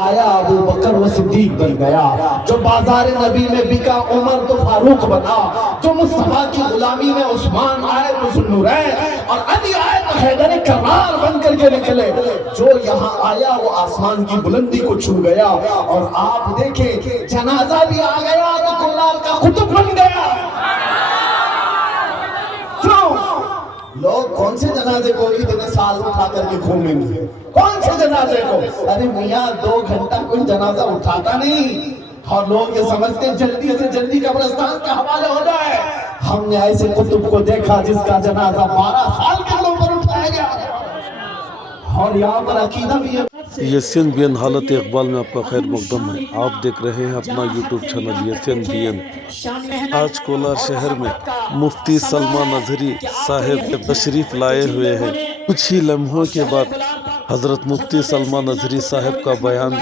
آیا ابو بکر و صدیق بن گیا، جو بازار نبی میں بکا عمر تو فاروق بنا، جو مصطفیٰ کی غلامی میں عثمان آئے تو ذوالنورین اور علی آئے تو حیدر کرار بن کر کے نکلے، جو یہاں آیا وہ آسمان کی بلندی کو چھو گیا۔ اور آپ دیکھیں جنازہ بھی آ گیا تو کلار کا قطب بن گیا۔ کیوں؟ لوگ کون سے جنازے کو اتنے سال اٹھا کر کے گھومیں گے؟ کون سے جنازے کو؟ ارے میاں 2 گھنٹہ کوئی جنازہ اٹھاتا نہیں، اور لوگ یہ سمجھتے ہیں جلدی سے جلدی قبرستان کے حوالے ہو جائے۔ ہم نے ایسے قطب کو دیکھا جس کا جنازہ 12 سال کے عمر پر اٹھایا گیا، اور یہاں پر عقیدہ بھی ہے۔ یسین بین حالت اقبال میں آپ کا خیر مقدم ہے۔ آپ دیکھ رہے ہیں اپنا یوٹیوب چینل یسین بین۔ آج کولار شہر میں مفتی سلمان اظہری صاحب تشریف لائے ہوئے ہیں۔ کچھ ہی لمحوں کے بعد حضرت مفتی سلمان اظہری صاحب کا بیان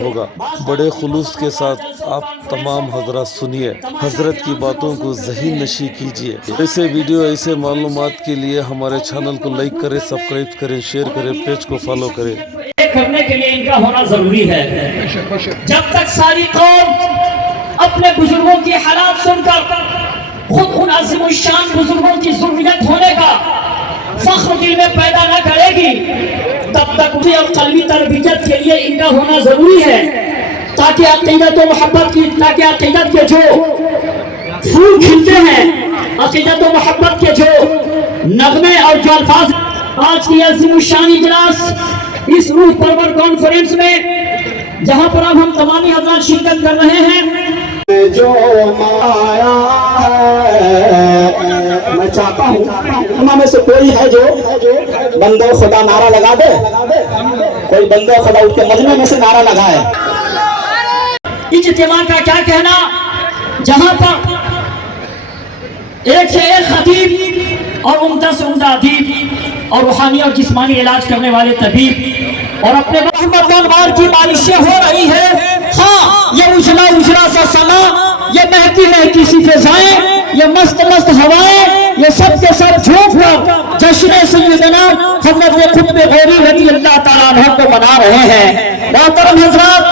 ہوگا۔ بڑے خلوص کے ساتھ آپ تمام حضرات سنیے، حضرت کی باتوں کو ذہن نشی کیجیے۔ ایسے ویڈیو ایسے معلومات کے لیے ہمارے چینل کو لائک کریں، سبسکرائب کریں، شیئر کریں، پیج کو فالو کریں۔ کرنے کے لیے ان کا ہونا ضروری ہے۔ جب تک ساری قوم اپنے بزرگوں کی حالات سن کر خود ان عظیم الشان بزرگوں کی ضروریت ہونے کا فخر دل میں پیدا نہ کرے گی، تب تک روحی اور قلبی تربیت کے لیے ان کا ہونا ضروری ہے، تاکہ عقیدت و محبت کی تاکہ عقیدت کے جو پھول کھلتے ہیں، عقیدت و محبت کے جو نغمے اور جو الفاظ آج کی عظیم الشان اجلاس اس روح پرور کانفرنس میں جہاں پر اب ہم تمامی حضرات شرکت کر رہے ہیں، جو مایا ہے میں چاہتا ہوں ہم میں سے کوئی ہے جو بندہ خدا نعرہ لگا دے، کوئی بندہ خدا اٹھ کے مجمع میں سے نعرہ لگائے۔ اجتماع کا کیا کہنا، جہاں پر ایک سے ایک خطیب اور عمدہ سے عمدہ ادیب اور روحانی اور جسمانی علاج کرنے والے طبیب اور اپنے محمد انوار کی بارشیں ہو رہی ہے۔ ہاں، یہ اجلا اجلا سا سما، یہ مہتی مہتی سی فضائیں، یہ مست مست ہوائیں، یہ سب کے سب جھوم کر جشن سیدنا حضرت قطب غوری رضی اللہ تعالیٰ عنہ کو منا رہے ہیں۔ محترم حضرات،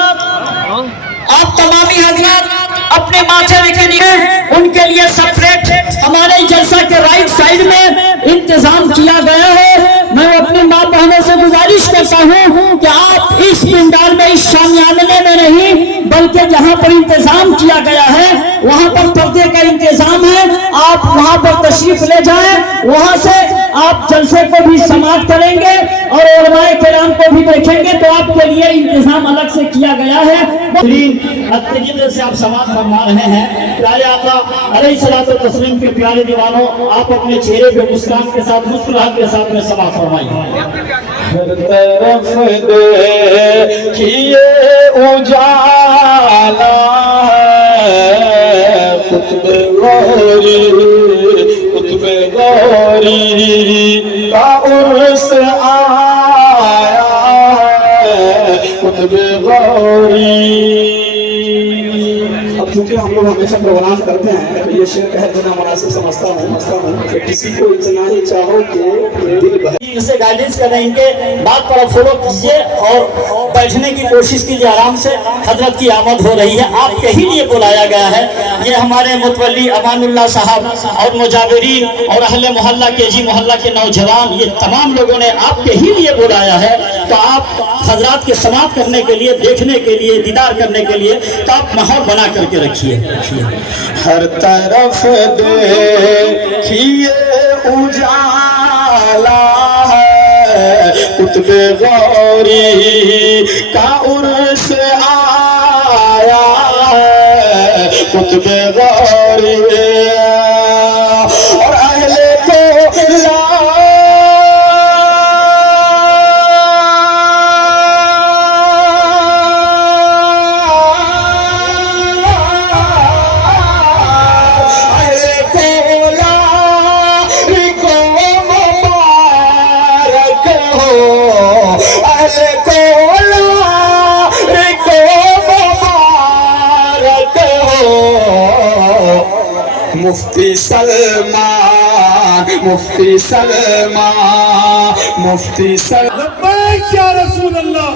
آپ تمامی حضرات اپنے ماتھے رکھیں، ان کے لیے سپریٹ ہمارے جلسہ کے رائٹ سائیڈ میں انتظام کیا گیا ہے۔ میں اپنی ماں بہنوں سے گزارش کرتا ہوں کہ آپ اس پنڈال میں اس شامیانے میں نہیں بلکہ جہاں پر انتظام کیا گیا ہے وہاں پر پردے کا انتظام ہے، آپ وہاں پر تشریف لے جائیں، وہاں سے آپ جلسے کو بھی سماعت کریں گے اور علماء کرام کو بھی دیکھیں گے، تو آپ کے لیے انتظام الگ سے کیا گیا ہے۔ اتجدر سے آپ سماعت فرما رہے ہیں۔ پیارے آقا علیہ الصلوۃ والتسلیم کے پیارے دیوانوں، آپ اپنے چہرے پہ مسکان کے ساتھ مسکراہٹ کے ساتھ میں سماعت فرمائیں۔ ہر طرف دیکھیے اجالا ہے، قطب غوری کا عرس آیا ہے، قطب غوری۔ اب چونکہ ہم لوگ ہمیشہ پروگرام کرتے ہیں تو یہ شعر کہہ دینا مناسب سمجھتا ہوں کہ کسی کو اتنا ہی چاہو کہ دل بہے۔ اسے گائیڈنس کریں، ان کے بات پر فالو کیجئے اور بیٹھنے کی کوشش کیجئے آرام سے۔ حضرت کی آمد ہو رہی ہے، آپ کے ہی لیے بلایا گیا ہے۔ یہ ہمارے متولی امان اللہ صاحب اور مجاورین اور اہل محلہ کے محلہ کے نوجوان، یہ تمام لوگوں نے آپ کے ہی لیے بلایا ہے، تو آپ حضرات کے سماعت کرنے کے لیے، دیکھنے کے لیے، دیدار کرنے کے لیے، تو آپ ماحول بنا کر کے رکھیے۔ ہر طرف دیکھیے اجالا ہے، قطب غوری کا عرس آیا ہے، قطب غوری اور اہل کو مفتی سلمان، مفتی سلمان، مفتی سلمان، لبیک یا رسول اللہ،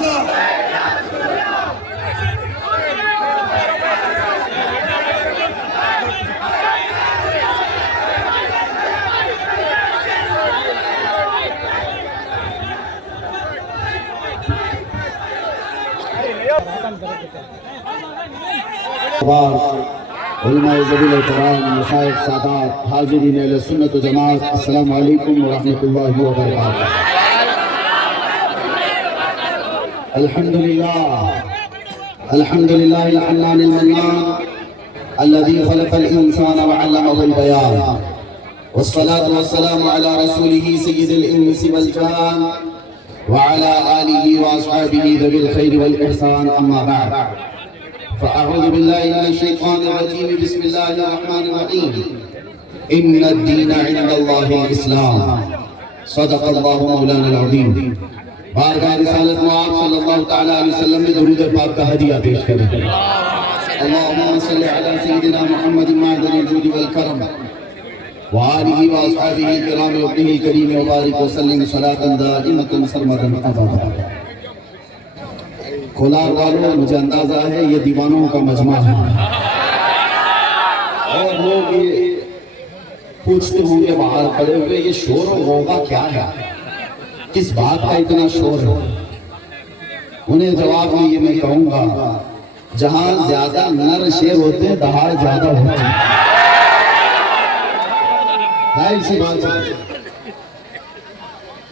حاضرین اہل سنت و جماعت، السلام علیکم ورحمۃ اللہ وبرکاتہ۔ الحمدللہ الحنان المنان الذي خلق الإنسان وعلمه البيان، والصلاة والسلام على رسوله سيد الإنس والجان وعلى آله وأصحابه ذوي الخير والإحسان، أما بعد فأعوذ بالله من الشيطان الرجيم، بسم الله الرحمن الرحيم، إن الدين عند الله الإسلام، صدق الله مولانا العظيم۔ بارگاہ رسالت میں آپ صلی اللہ تعالیٰ علیہ وسلم میں درود پاک کا ہدیہ پیش کریں۔ اللہم صلی علی سیدنا محمد معدن الجود والکرم وآلہ واصحابہ الکرام وابنہ الکریم وبارک وسلم صلاة دائمة سرمدا ابدا۔ کھولار والوں، مجھے اندازہ ہے یہ دیوانوں کا مجمع ہے، اور لوگ یہ پوچھتے ہوں گے باہر کھڑے ہوئے، یہ شور و غوغا کیا ہے، کس بات کا اتنا شور ہے؟ انہیں جواب میں یہ میں کہوں گا، جہاں زیادہ نر شیر ہوتے ہیں دہاڑ زیادہ ہوتی ہے، ظاہر سی بات ہے۔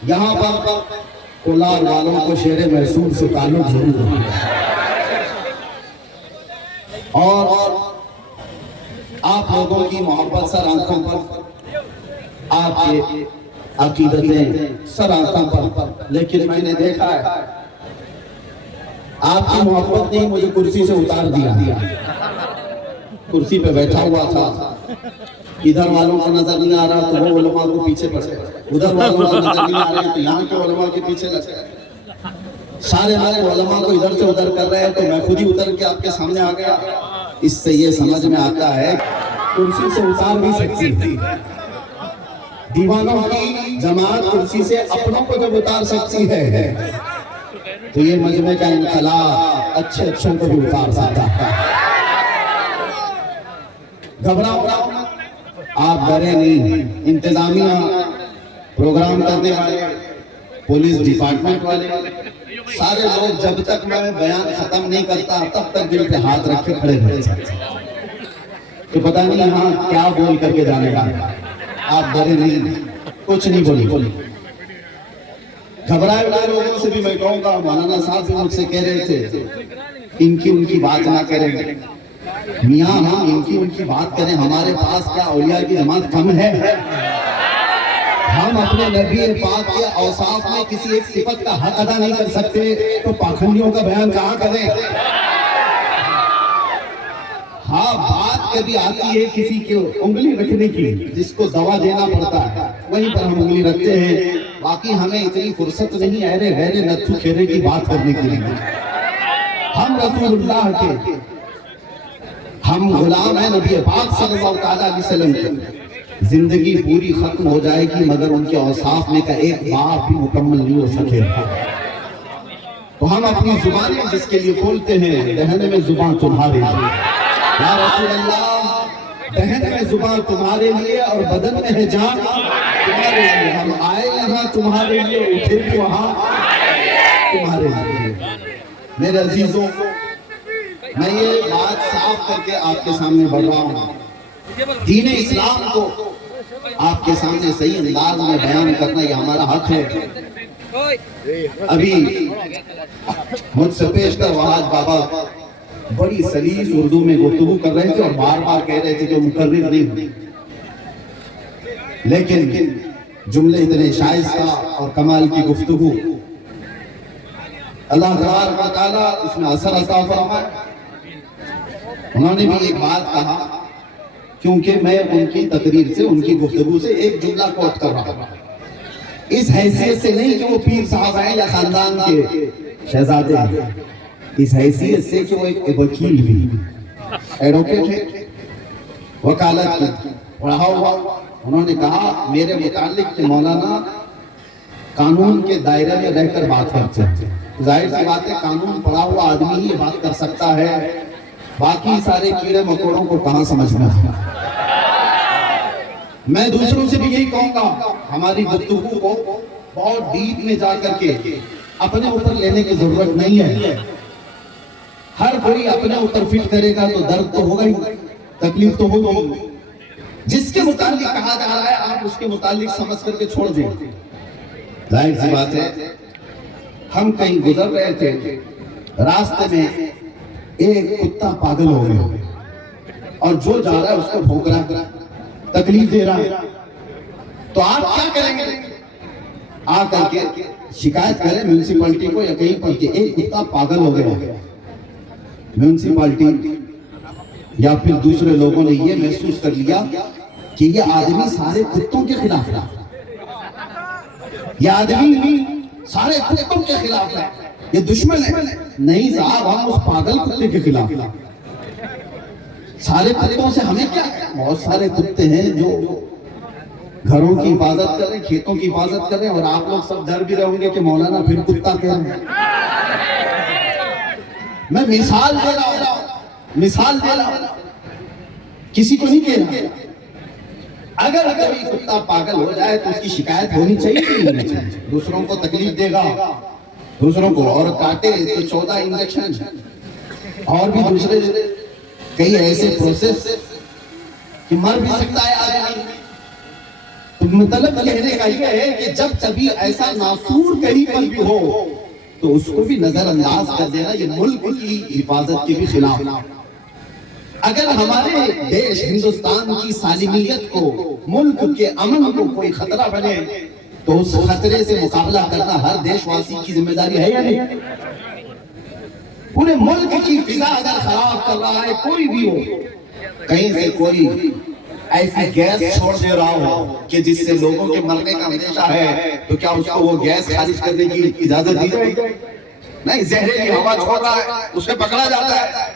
یہاں پر کولار والوں کو شیر محسود سے تعلق ضرور ہوتا ہے، اور آپ لوگوں کی محبت سر آنکھوں پر، آپ کے عقیدتیں سر آنکھوں پر، لیکن میں نے دیکھا ہے آپ کی محبت نے مجھے کرسی سے اتار دیا۔ کرسی پہ بیٹھا ہوا تھا، ادھر والوں کو نظر نہیں آ رہا تو وہ علماء کو پیچھے پڑے، ادھر والوں کو نظر نہیں آ رہے تو یہاں کے علماء کے پیچھے لگے، سارے علماء کو ادھر سے ادھر کر رہے ہیں، تو میں خود ہی ادھر کے آپ کے سامنے آ گیا۔ اس سے یہ سمجھ میں آتا ہے کرسی سے اتار نہیں سکتی، دیوانوں کی جماعت کرسی سے اپنوں کو جب اتار سکتی ہے تو یہ مجمع کا انقلاب اچھے اچھوں کو بھی اتار سکتا ہے۔ گھبراؤ، آپ ڈرے نہیں، انتظامیہ، پروگرام کرنے والے، پولیس ڈپارٹمنٹ والے، سارے لوگ جب تک میں بیان ختم نہیں کرتا تب تک دل پہ ہاتھ رکھ کے کھڑے رہتے ہیں کہ پتہ نہیں یہاں کیا بول کر کے جانے گا۔ آپ ڈرے نہیں، کچھ نہیں بولی۔ گھبرائے ہوئے لوگوں سے بھی میں کہوں گا، مولانا صاحب بھی مجھ سے کہہ رہے تھے ان کی بات نہ کریں، میاں ہم ان کی بات کریں، ہمارے پاس کیا اولیاء کی جماعت کم ہے؟ ہم اپنے نبی پاک کے اوصاف میں کسی ایک صفت کا حق ادا نہیں کر سکتے تو پاکھنڈیوں کا بیان کہاں کریں؟ ہاں، بات کبھی آتی ہے کسی کی انگلی رکھنے کی، جس کو دوا دینا پڑتا ہے، وہیں پر ہم انگلی رکھتے ہیں، باقی ہمیں اتنی فرصت نہیں ہے غیر نتھو کھیرے کی بات کرنے کے لیے۔ ہم رسول اللہ کے، ہم غلام ہیں نبی پاک صلی اللہ علیہ وسلم کے۔ زندگی پوری ختم ہو جائے گی مگر ان کے اوصاف میں کا ایک بات بھی مکمل نہیں ہو سکے، تو ہم اپنی زبانیں جس کے لیے کھولتے ہیں، دہنے میں زبان تمہارے لیے یا رسول اللہ، دہنے میں زبان تمہارے لیے اور بدن میں ہے جان تمہارے لیے۔ ہم آئے یہاں تمہارے لیے، اٹھے بھی وہاں تمہارے لیے۔ میرے عزیزوں، میں یہ بات صاف کر کے آپ کے سامنے بڑھ رہا ہوں، دین اسلام کو آپ کے سامنے صحیح انداز میں بیان کرنا یہ ہمارا حق ہے۔ ابھی مجھ سے پیشتر وحاج بابا بڑی سلیس اردو میں گفتگو کر رہے تھے اور بار بار کہہ رہے تھے کہ مقرر نہیں، لیکن جملے اتنے شائستہ اور کمال کی گفتگو، اللہ تبارک و تعالیٰ اس میں اثر عطا فرمائے۔ انہوں نے بھی ایک بات کہا، کیونکہ میں ان کی تقریر سے، ان کی گفتگو سے ایک جملہ کوٹ کر رہا ہوں، اس حیثیت سے نہیں کہ وہ پیر صاحب ہیں یا خاندان کے شہزادے ہیں، اس حیثیت سے کہ وہ ایک وکیل بھی، ایڈوکیٹ ہے، وکالت کی پڑھا ہوا۔ انہوں نے کہا میرے متعلق کہ مولانا قانون کے دائرے میں رہ کر بات کرتے ہیں، ظاہر سی بات ہے قانون پڑھا ہوا آدمی ہی بات کر سکتا ہے، باقی سارے کیڑے مکوڑوں کو کہاں سمجھنا ہے۔ میں دوسروں سے بھی یہی کہوں گا، ہماری گفتگو کو بہت ڈیپ میں جا کر کے اپنے اوپر لینے کی ضرورت نہیں ہے۔ ہر کوئی اپنے اوپر فٹ کرے گا تو درد تو ہوگا ہی, تکلیف تو ہوگی. جس کے متعلق کہا جا رہا ہے آپ اس کے متعلق سمجھ کر کے چھوڑ دیں. ظاہر سی بات ہے, ہم کہیں گزر رہے تھے, راستے میں ایک کتا پاگل ہو گیا اور جو جا رہا ہے اس کو بھونک رہا, تکلیف دے رہا, تو آپ کیا کریں گے؟ آ کر کے شکایت کریں میونسپلٹی کو یا کہیں پر کہ ایک کتا پاگل ہو گیا. میونسپلٹی یا پھر دوسرے لوگوں نے یہ محسوس کر لیا کہ یہ آدمی سارے کتوں کے خلاف ہے, یہ آدمی سارے کتوں کے خلاف ہے, یہ دشمن ہے. نہیں صاحب, ہم اس پاگل کتے کے خلاف. سارے کتوں سے ہمیں کیا؟ بہت سارے کتے ہیں جو گھروں کی حفاظت کر رہے ہیں, کھیتوں کی حفاظت کر رہے ہیں, اور آپ لوگ سب ڈر بھی رہوں گے کہ مولانا پھر کتا کہہ رہے ہیں. میں مثال دے رہا ہوں, کسی کو نہیں کہہ رہا. اگر کوئی کتا پاگل ہو جائے تو اس کی شکایت ہونی چاہیے کہ نہیں ہونی چاہیے؟ دوسروں کو تکلیف دے گا, دوسروں کو اور کاٹے تو 14 انجیکشن اور بھی دوسرے کئی ایسے پروسیس کہ مر بھی سکتا ہے آدمی. تو مطلب کہنے کا یہ ہے کہ جب کبھی ایسا ناسور کہیں پر بھی ہو تو اس کو بھی نظر انداز کر دینا یہ ملک کی حفاظت کے بھی خلاف. اگر ہمارے دیش ہندوستان کی سالمیت کو, ملک کے امن کو کوئی خطرہ بنے تو اس خطرے سے مقابلہ کرنا ہر دیش واسی کی ذمہ داری ہے یا نہیں؟ پورے ملک کی فضا اگر خراب کر رہا ہے کوئی بھی ہو, کہیں سے کوئی ایسی گیس چھوڑ دے رہا ہو کہ جس سے لوگوں کے مرنے کا اندیشہ ہے, تو کیا اس کو وہ گیس خارج کرنے کی اجازت دی جائے گی؟ نہیں, زہریلی ہوا چھوڑ رہا ہے اس کو پکڑا جاتا ہے.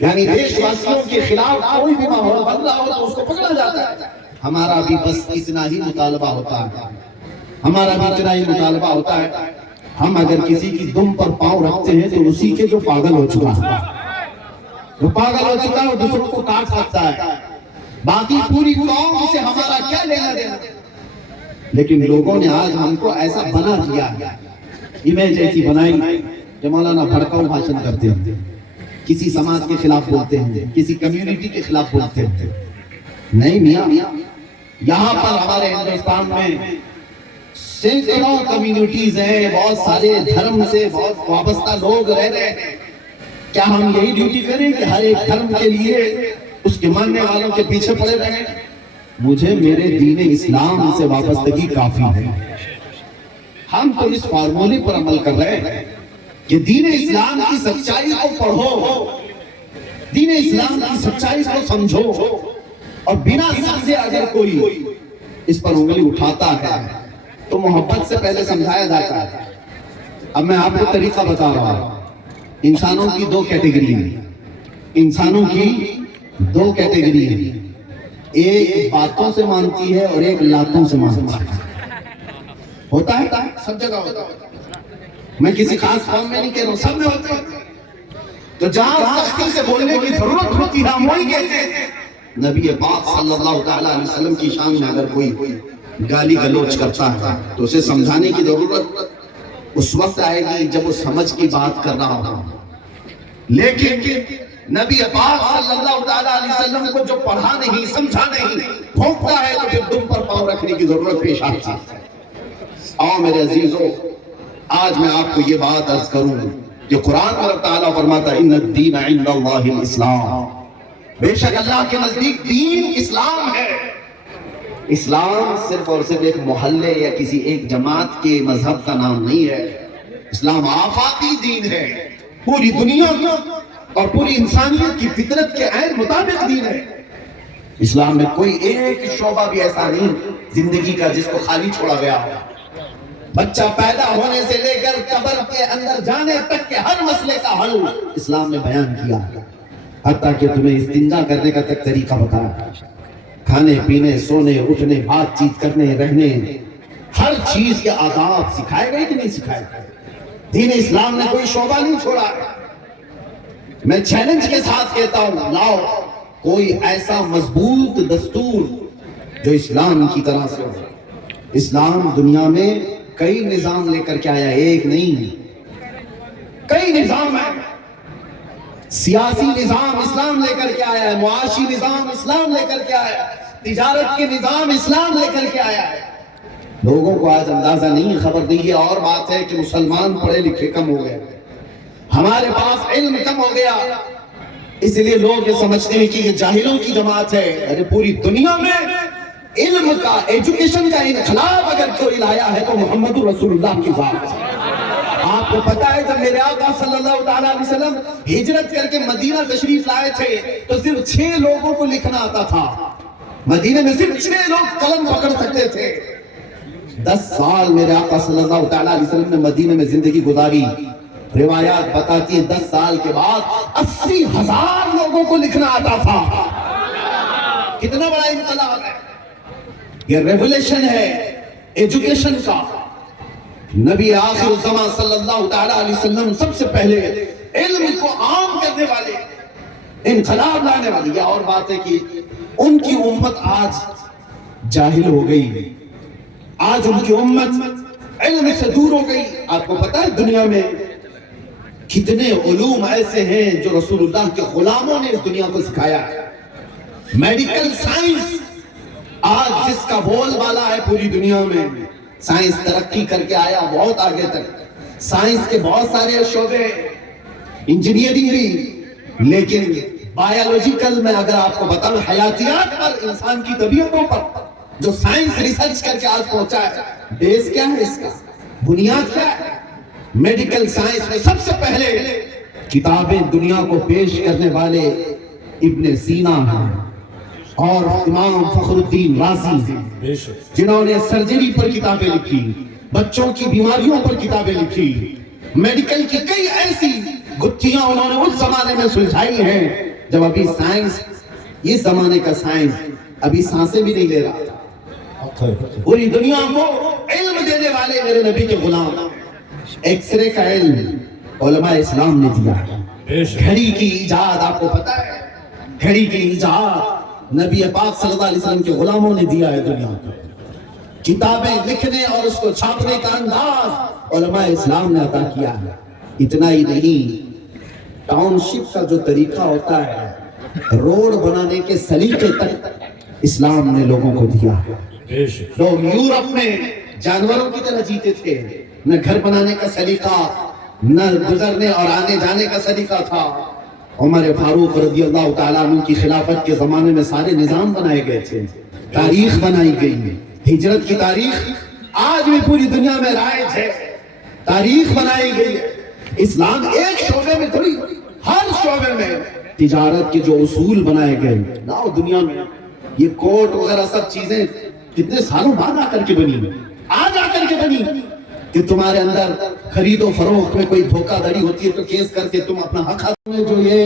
یعنی دیش واسیوں کے خلاف کوئی بھی ماحول بن رہا ہو تو اس کو پکڑا جاتا ہے. ہمارا بھی بس اتنا ہی مطالبہ ہوتا ہے, ہمارا بھی اتنا ہی مطالبہ ہوتا ہے. ہم اگر کسی کی دم پر پاؤں رکھتے ہیں تو اسی کے جو پاگل ہو چکا ہے, جو پاگل ہو چکا ہے وہ دوسروں کو کاٹ سکتا ہے, باقی پوری قوم سے ہمارا کیا لینا دینا. لیکن لوگوں نے آج ہم کو ایسا بنا دیا, امیج ایسی بنائی جو مولانا بھڑکاؤ بھاشن کرتے ہیں, کسی سماج کے خلاف بولتے ہیں, کسی کمیونٹی کے خلاف بولتے ہیں. نہیں میاں, یہاں پر ہمارے ہندوستان میں سینکڑوں کمیونٹیز ہیں, بہت سارے دھرم سے بہت وابستہ لوگ رہ رہے ہیں. کیا ہم یہی ڈیوٹی کریں کہ ہر ایک دھرم کے لیے اس کے ماننے والوں کے پیچھے پڑے رہیں؟ مجھے میرے دین اسلام سے وابستگی کافی ہے. ہم تو اس فارمولے پر عمل کر رہے ہیں کہ دین اسلام کی سچائی کو پڑھو, دین اسلام کی سچائی کو سمجھو, اور بنا سمجھے اگر کوئی اس پر انگلی اٹھاتا ہے تو محبت سے پہلے سمجھایا جاتا ہے. اب میں آپ کو طریقہ بتا رہا ہوں. انسانوں کی دو کیٹیگری ہیں, انسانوں کی دو کیٹیگری ہیں, ایک باتوں سے مانتی ہے اور ایک لاتوں سے مانتی ہے. ہوتا ہے سب جگہ ہوتا ہے, میں کسی خاص قوم میں نہیں کہہ رہا ہوں, سب میں ہوتا ہے. تو جہاں سختی سے بولنے کی ضرورت ہوتی ہے ہم وہی کہتے ہیں. نبی پاک صلی اللہ تعالیٰ علیہ وسلم کی شان میں اگر کوئی گالی گلوچ کرتا ہے تو اسے سمجھانے کی ضرورت اس وقت آئے گی جب وہ سمجھ کی بات کر رہا ہوگا. لیکن نبی پاک صلی اللہ تعالیٰ علیہ وسلم کو جو پڑھا نہیں, سمجھا نہیں, بھونکتا ہے تو پھر دم پر پاؤں رکھنے کی ضرورت پیش آتی ہے. آؤ میرے عزیزو, آج میں آپ کو یہ بات عرض کروں کہ قرآن میں اللہ تعالیٰ فرماتا ہے ان الدین عند اللہ الاسلام, بے شک اللہ کے نزدیک دین اسلام ہے. اسلام صرف اور صرف ایک محلے یا کسی ایک جماعت کے مذہب کا نام نہیں ہے. اسلام آفاقی دین ہے, پوری دنیا اور پوری انسانیت کی فطرت کے عین مطابق دین ہے. اسلام میں کوئی ایک شعبہ بھی ایسا نہیں زندگی کا جس کو خالی چھوڑا گیا ہو. بچہ پیدا ہونے سے لے کر قبر کے اندر جانے تک کے ہر مسئلے کا حل اسلام نے بیان کیا, حتیٰ کہ تمہیں استنجا کرنے کا تک طریقہ بتایا. کھانے پینے, سونے, اٹھنے, بات چیت کرنے, رہنے, ہر چیز کے آداب سکھائے گئے کہ نہیں سکھائے گئے. دین اسلام نے کوئی شعبہ نہیں چھوڑا. میں چیلنج کے ساتھ کہتا ہوں, لاؤ کوئی ایسا مضبوط دستور جو اسلام کی طرح سے ہو. اسلام دنیا میں کئی نظام لے کر کے آیا, ایک نہیں, کئی نظام ہے. سیاسی نظام اسلام لے کر کے آیا ہے, معاشی نظام اسلام لے کر کے آیا ہے, تجارت کے نظام اسلام لے کر کے آیا ہے. لوگوں کو آج اندازہ نہیں, خبر نہیں ہے. اور بات ہے کہ مسلمان پڑھے لکھے کم ہو گئے, ہمارے پاس علم کم ہو گیا, اس لیے لوگ یہ سمجھتے ہیں کہ یہ جاہلوں کی جماعت ہے. ارے پوری دنیا میں علم کا, ایجوکیشن کا انقلاب اگر کوئی لایا ہے تو محمد رسول اللہ کی ذات ہے. آپ کو پتا ہے جب میرے آقا صلی اللہ علیہ وسلم ہجرت کر کے مدینہ تشریف لائے تھے تو صرف 6 لوگوں کو لکھنا آتا تھا. مدینہ میں صرف 6 لوگ قلم پکڑ سکتے تھے. 10 سال میرے آقا صلی اللہ علیہ وسلم نے مدینہ میں زندگی گزاری. روایات بتاتی ہیں 10 سال کے بعد 80,000 لوگوں کو لکھنا آتا تھا. کتنا بڑا انقلاب ہے, یہ ریولیشن ہے ایجوکیشن کا. نبی آخر الزمان صلی اللہ علیہ وسلم سب سے پہلے علم کو عام کرنے والے, انقلاب لانے والے. یہ اور بات ہے کہ ان کی امت آج جاہل ہو گئی, آج ان کی امت علم سے دور ہو گئی. آپ کو پتا ہے دنیا میں کتنے علوم ایسے ہیں جو رسول اللہ کے غلاموں نے اس دنیا کو سکھایا ہے. میڈیکل سائنس آج جس کا بول بالا ہے پوری دنیا میں, سائنس ترقی کر کے آیا بہت آگے تک. سائنس کے بہت سارے شعبے, انجینئرنگ بھی, لیکن بایولوجیکل میں اگر آپ کو بتاؤں حیاتیات پر, انسان کی طبیعتوں پر جو سائنس ریسرچ کر کے آج پہنچا ہے, بیس کیا ہے اس کا, بنیاد کیا ہے؟ میڈیکل سائنس میں سب سے پہلے کتابیں دنیا کو پیش کرنے والے ابن سینا ہیں اور امام فخر الدین رازی ہیں, جنہوں نے سرجری پر کتابیں لکھی, بچوں کی بیماریوں پر کتابیں لکھی, میڈیکل کی کئی ایسی گتھیاں انہوں نے اس زمانے میں سلجھائی ہیں جب ابھی سائنس, اس زمانے کا سائنس ابھی سانسیں بھی نہیں لے رہا تھا. پوری دنیا کو علم دینے والے میرے نبی کے غلام. ایکس رے کا علم علماء اسلام نے دیا. گھڑی کی ایجاد آپ کو پتا ہے, گھڑی کی ایجاد نبی پاک صلی اللہ علیہ وسلم کے غلاموں نے دیا ہے دنیا کو. کتابیں لکھنے اور اس کو چھاپنے کا انداز علماء اسلام نے عطا کیا ہے. اتنا ہی نہیں, ٹاؤن شپ کا جو طریقہ ہوتا ہے, روڈ بنانے کے سلیقے تک اسلام نے لوگوں کو دیا ہے. لوگ یورپ میں جانوروں کی طرح جیتے تھے, نہ گھر بنانے کا سلیقہ, نہ گزرنے اور آنے جانے کا سلیقہ تھا. عمر فاروق رضی اللہ تعالیٰ عنہ کی خلافت کے زمانے میں سارے نظام بنائے گئے تھے, تاریخ بنائی گئی. ہجرت کی تاریخ آج بھی پوری دنیا میں رائج ہے, تاریخ بنائی گئی ہے. اسلام ایک شعبے میں تھوڑی, ہر شعبے میں تجارت کے جو اصول بنائے گئے نا دنیا میں. یہ کوٹ وغیرہ سب چیزیں کتنے سالوں بعد آ کر کے بنی, آج آ کر کے بنی. کہ تمہارے اندر خرید و فروخت میں کوئی دھوکہ دھڑی ہوتی ہے تو کیس کر کے تم اپنا حق میں جو یہ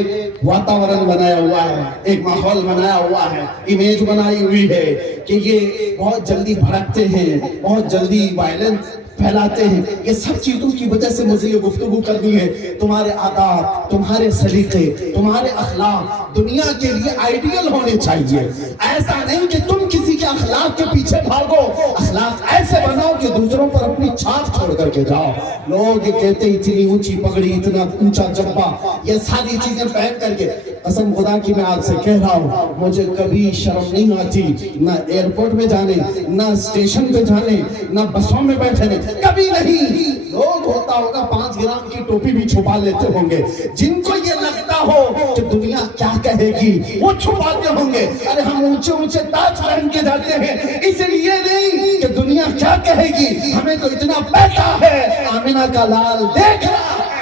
واتاورن بنایا ہوا ہے, ایک ماحول بنایا ہوا ہے, امیج بنائی ہوئی ہے کہ یہ بہت جلدی بھڑکتے ہیں, بہت جلدی وائلنس پھیلاتے ہیں. یہ سب چیزوں کی وجہ سے مجھے یہ گفتگو کرنی ہے. تمہارے آداب, تمہارے سلیقے, تمہارے اخلاق دنیا کے لیے آئیڈیل ہونے چاہیے. ایسا نہیں کہ تم کسی کے اخلاق کے پیچھے بھاگو, اخلاق ایسے بناؤ کہ دوسروں پر اپنی چھاپ چھوڑ کر کے جاؤ. لوگ یہ کہتے ہیں اتنی اونچی پگڑی, اتنا اونچا جبہ, یہ ساری چیزیں پہن کر کے, قسم خدا کی میں آپ سے کہہ رہا ہوں مجھے کبھی شرم نہیں آتی, نہ ایئرپورٹ میں جانے, نہ اسٹیشن پہ جانے, نہ بسوں میں بیٹھنے, کبھی نہیں. لوگ ہوتا ہوگا 5 گرام کی ٹوپی بھی چھپا لیتے ہوں گے, جن کو یہ لگتا ہو کہ دنیا کیا کہے گی وہ چھپاتے ہوں گے. ارے ہم اونچے اونچے تاج پہن کے جاتے ہیں اس لیے نہیں کہ دنیا کیا کہے گی, ہمیں تو اتنا پیسہ ہے. آمینہ کا لال دیکھ رہا ہے,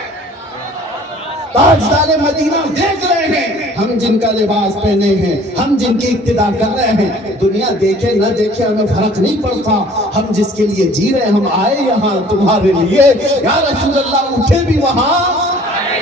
تاجدار مدینہ دیکھ رہے ہیں, ہم جن کا لباس پہنے ہیں, ہم جن کی اقتدا کر رہے ہیں, دنیا دیکھے نہ دیکھے ہمیں فرق نہیں پڑتا. ہم جس کے لیے جی رہے, ہم آئے یہاں تمہارے لیے. یا رسول اللہ اٹھے بھی وہاں,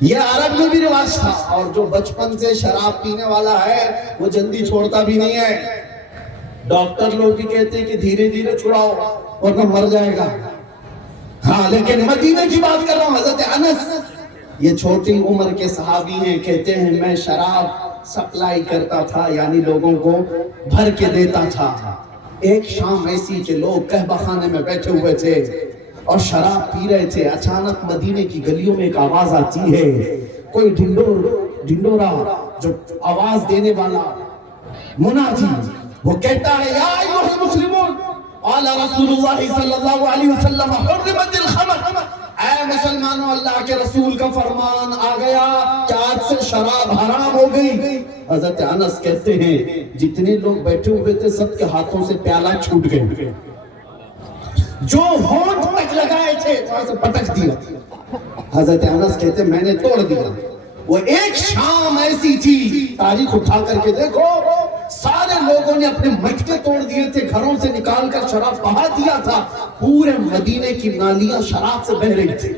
یہ عرب میں بھی رواج تھا، اور جو بچپن سے شراب پینے والا ہے وہ جلدی چھوڑتا بھی نہیں ہے۔ ڈاکٹر لوگ بھی کہتے ہیں کہ دھیرے دھیرے چھڑاؤ ورنہ مر جائے گا۔ ہاں لیکن مدینے کی بات کر رہا ہوں، حضرت انس یہ چھوٹی عمر کے صحابی ہیں، کہتے ہیں میں شراب سپلائی کرتا تھا، یعنی لوگوں کو بھر کے دیتا تھا۔ ایک شام ایسی کہ لوگ قہوہ خانے میں بیٹھے ہوئے تھے اور شراب پی رہے تھے، اچانک مدینے کی گلیوں میں ایک آواز آتی ہے، کوئی ڈنڈورا جو آواز دینے والا منادی، وہ کہتا ہے یا ایھا المسلمون قال رسول اللہ صلی اللہ علیہ وسلم حرمت الخمر، اے مسلمانوں اللہ کے رسول کا فرمان آ گیا کہ آج سے شراب حرام ہو گئی۔ حضرت انس کہتے ہیں جتنے لوگ بیٹھے ہوئے تھے سب کے ہاتھوں سے پیالہ چھوٹ گئے، جو ہونٹ تک لگائے تھے وہاں سے پٹک دیا۔ حضرت انس کہتے ہیں میں نے توڑ دیا۔ وہ ایک شام ایسی تھی، تاریخ اٹھا کر کے دیکھو، سارے لوگوں نے اپنے مٹکے توڑ دیے تھے، گھروں سے نکال کر شراب بہا دیا تھا، پورے مدینے کی نالیاں شراب سے بہہ رہی تھی۔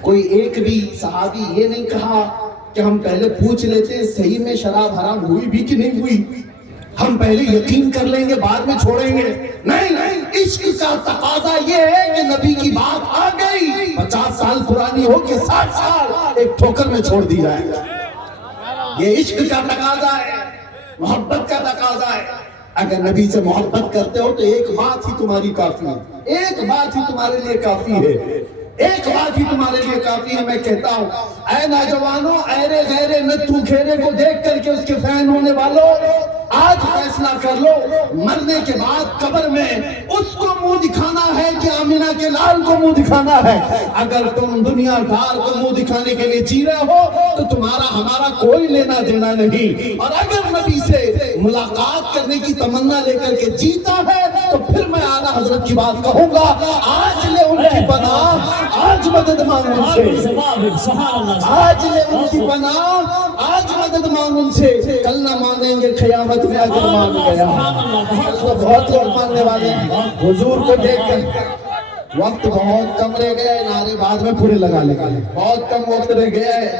کوئی ایک بھی صحابی یہ نہیں کہا کہ ہم پہلے پوچھ لیتے صحیح میں شراب حرام ہوئی بھی کہ نہیں ہوئی، ہم پہلے یقین کر لیں گے بعد میں چھوڑیں گے۔ نہیں، عشق کا تقاضا یہ ہے کہ نبی کی بات آ گئی، 50 سال پرانی ہو کہ 60 سال ایک ٹھوکر میں چھوڑ دی جائے گا۔ یہ عشق کا تقاضا ہے، محبت کا تقاضا ہے۔ اگر نبی سے محبت کرتے ہو تو ایک بات ہی تمہاری کافی ہے، ایک بات ہی تمہارے لیے کافی ہے، ایک بات ہی تمہارے لیے کافی ہے۔ میں کہتا ہوں اے نوجوانوں، ایرے غیرے نتھو کھیرے کو دیکھ کر کے اس کے فین ہونے والوں، آج فیصلہ کر لو، مرنے کے بعد قبر میں اس کو منہ دکھانا ہے کہ آمینہ کے لال کو منہ دکھانا ہے۔ اگر تم دنیا دار کو منہ دکھانے کے لیے جی رہے ہو تو تمہارا ہمارا کوئی لینا دینا نہیں، اور اگر نبی سے ملاقات کرنے کی تمنا لے کر کے جیتا ہے تو پھر میں اعلیٰ حضرت کی بات کہوں گا، آج لے ان کی پناہ، آج مدد مانگ ان سے، آج لے ان کی پناہ، آج مدد مانگ ان سے، کل نہ مانیں گے قیامت میں اگر مان گیا۔ تو بہت لوگ ماننے والے ہیں حضور کو دیکھ کر۔ وقت بہت کم رہ گیا ہے، نعرے بعد میں پورے لگا لیں گے، بہت کم وقت رہ گیا ہے۔